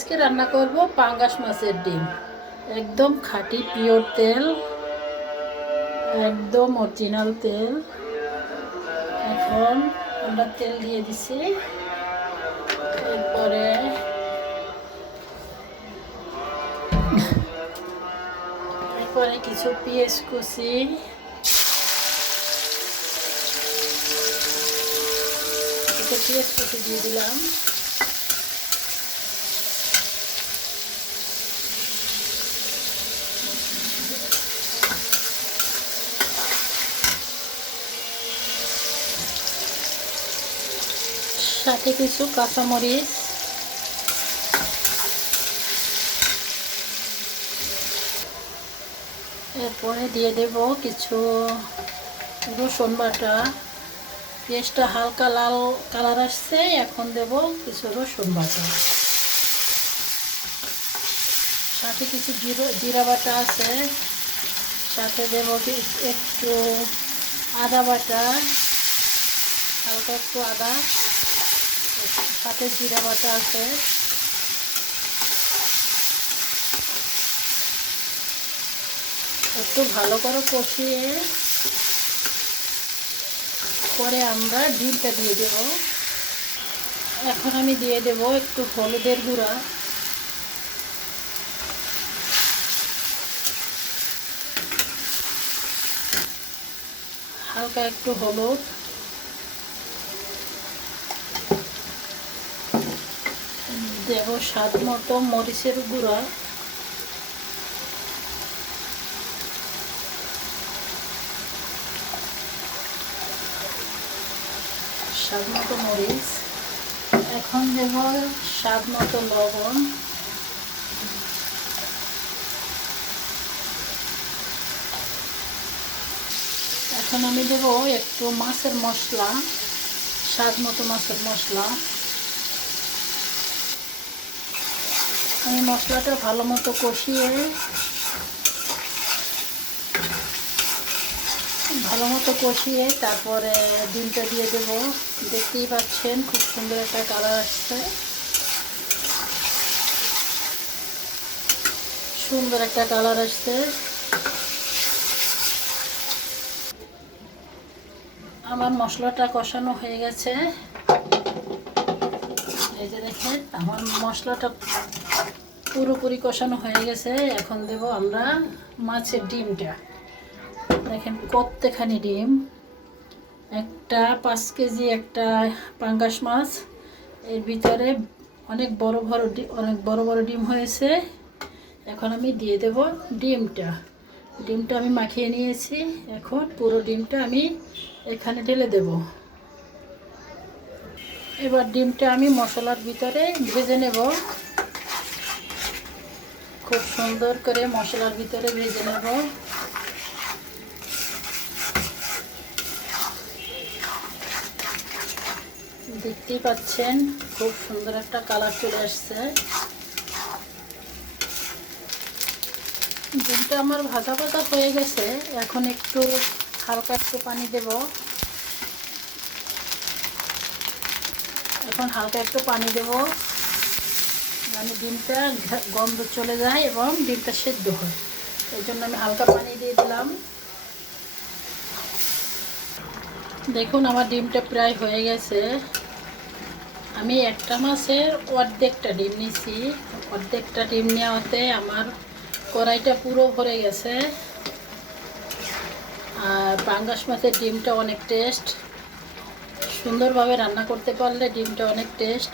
আজকে রান্না করব পাঙ্গাস মাছের ডিম। একদম খাঁটি পিওর তেল, একদম অরিজিনাল তেল। এখন আমরা তেল দিয়ে দিছি। এরপরে কিছু পেঁয়াজ কুচি, দিয়ে দিলাম। সাথে কিছু কাঁচামরিচ, এরপরে দিয়ে দেব কিছু রসুন বাটা। পেঁয়াজটা হালকা লাল কালার আসছে, এখন দেব কিছু রসুন বাটা। সাথে কিছু জিরা বাটা আছে, সাথে দেব একটু আদা বাটা, হালকা একটু আদা, সাথে জিরা বাটা আছে। একটু ভালো করে কষিয়ে পরে আমরা ডিমটা দিয়ে দেব। এখন আমি দিয়ে দেব একটু হলুদের গুঁড়া, হালকা একটু হলুদ, দেব স্বাদ মতো মরিচের গুঁড়া, স্বাদ মতো মরিচ। এখন দেব স্বাদ মতো লবণ, এখন আমি দেব একটু মাছের মশলা, স্বাদ মতো মাছের মশলা। আমি মশলাটা ভালো মতো কষিয়ে তারপরে ডিমটা দিয়ে দেব। দেখতেই পাচ্ছেন খুব সুন্দর একটা কালার আসছে, আমার মশলাটা কষানো হয়ে গেছে। এই যে দেখেন আমার মশলাটা পুরোপুরি কষানো হয়ে গেছে। এখন দেব আমরা মাছের ডিমটা। দেখেন কতখানি ডিম, একটা 5 কেজি একটা পাঙ্গাস মাছ, এর ভিতরে অনেক বড় বড় ডিম হয়েছে। এখন আমি দিয়ে দেব ডিমটা আমি মাখিয়ে নিয়েছি। এখন পুরো ডিমটা আমি এখানে ঢেলে দেব। এবার ডিমটা আমি মশলার ভিতরে ভেজে নেব, খুব সুন্দর করে মশলার ভিতরে ভেজে নেব। দেখতেই পাচ্ছেন খুব সুন্দর একটা কালার চলে আসছে। ডিমটা আমার ভাজা হয়ে গেছে। এখন একটু হালকা একটু পানি দেব। মানে ডিমটা গন্ধ চলে যায় এবং ডিমটা সেদ্ধ হয়, এই জন্য আমি হালকা পানি দিয়ে দিলাম। দেখুন আমার ডিমটা প্রায় হয়ে গেছে। আমি একটা মাছের অর্ধেকটা ডিম নিয়েছি। অর্ধেকটা ডিম নেওয়াতে আমার কড়াইটা পুরো ভরে গেছে। আর পাঙ্গাস মাছের ডিমটা অনেক টেস্ট, সুন্দরভাবে রান্না করতে পারলে ডিমটা অনেক টেস্ট।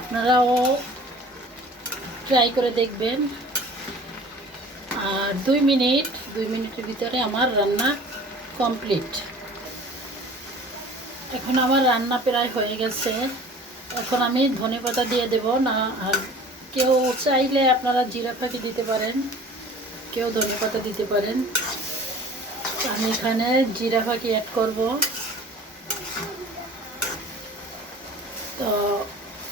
আপনারাও ট্রাই করে দেখবেন। আর 2 মিনিটের ভিতরে আমার রান্না কমপ্লিট। এখন আমার রান্না প্রায় হয়ে গেছে। এখন আমি ধনেপাতা দিয়ে দেব না, আর কেউ চাইলে আপনারা জিরা ফাঁকি দিতে পারেন, কেউ ধনেপাতা দিতে পারেন। আমি এখানে জিরা ফাঁকি অ্যাড করব। তো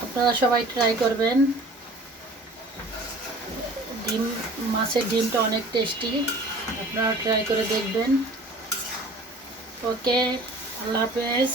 আপনারা সবাই ট্রাই করবেন। মাছের ডিমটা অনেক টেস্টি, আপনারা ট্রাই করে দেখবেন। ওকে, আল্লাহ হাফেজ।